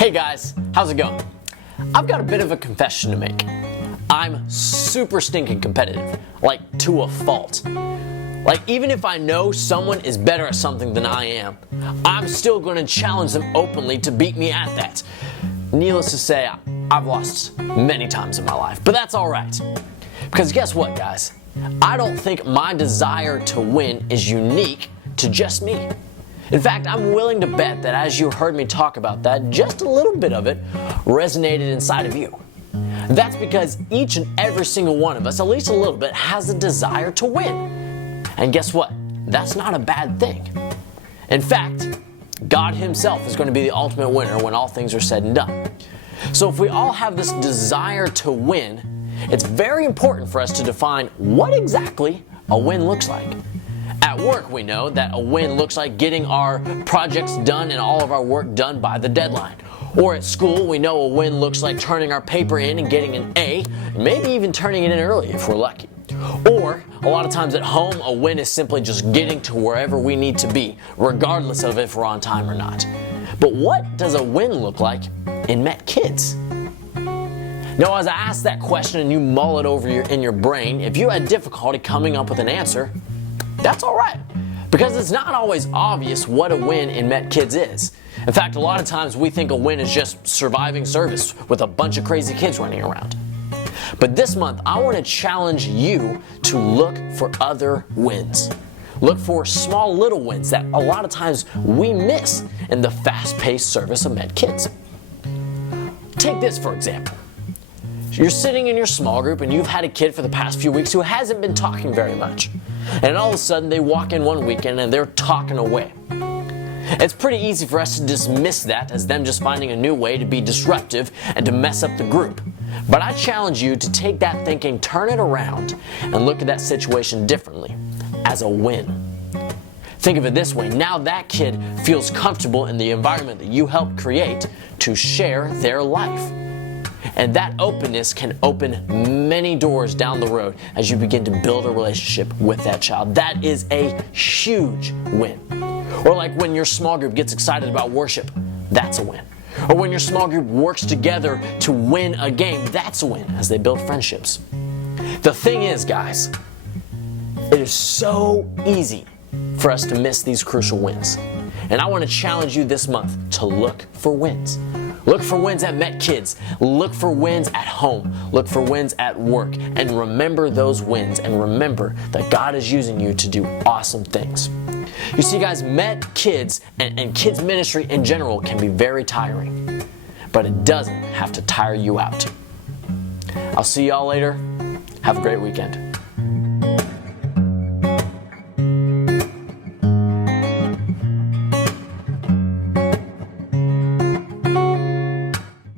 Hey guys, how's it going? I've got a bit of a confession to make. I'm super stinking competitive, like to a fault. Like even if I know someone is better at something than I am, I'm still going to challenge them openly to beat me at that. Needless to say, I've lost many times in my life, but that's alright. Because guess what, guys? I don't think my desire to win is unique to just me. In fact, I'm willing to bet that as you heard me talk about that, just a little bit of it resonated inside of you. That's because each and every single one of us, at least a little bit, has a desire to win. And guess what? That's not a bad thing. In fact, God Himself is going to be the ultimate winner when all things are said and done. So if we all have this desire to win, it's very important for us to define what exactly a win looks like. At work, we know that a win looks like getting our projects done and all of our work done by the deadline. Or at school, we know a win looks like turning our paper in and getting an A, and maybe even turning it in early if we're lucky. Or, a lot of times at home, a win is simply just getting to wherever we need to be, regardless of if we're on time or not. But what does a win look like in Met Kids? Now, as I ask that question and you mull it over in your brain, if you had difficulty coming up with an answer, that's alright, because it's not always obvious what a win in Met Kids is. In fact, a lot of times we think a win is just surviving service with a bunch of crazy kids running around. But this month, I want to challenge you to look for other wins. Look for small little wins that a lot of times we miss in the fast-paced service of Met Kids. Take this for example. You're sitting in your small group and you've had a kid for the past few weeks who hasn't been talking very much. And all of a sudden they walk in one weekend and they're talking away. It's pretty easy for us to dismiss that as them just finding a new way to be disruptive and to mess up the group. But I challenge you to take that thinking, turn it around, and look at that situation differently, as a win. Think of it this way, now that kid feels comfortable in the environment that you helped create to share their life. And that openness can open many doors down the road as you begin to build a relationship with that child. That is a huge win. Or like when your small group gets excited about worship, that's a win. Or when your small group works together to win a game, that's a win as they build friendships. The thing is, guys, it is so easy for us to miss these crucial wins. And I want to challenge you this month to look for wins. Look for wins at Met Kids. Look for wins at home. Look for wins at work. And remember those wins. And remember that God is using you to do awesome things. You see, guys, Met Kids and kids ministry in general can be very tiring. But it doesn't have to tire you out. I'll see y'all later. Have a great weekend.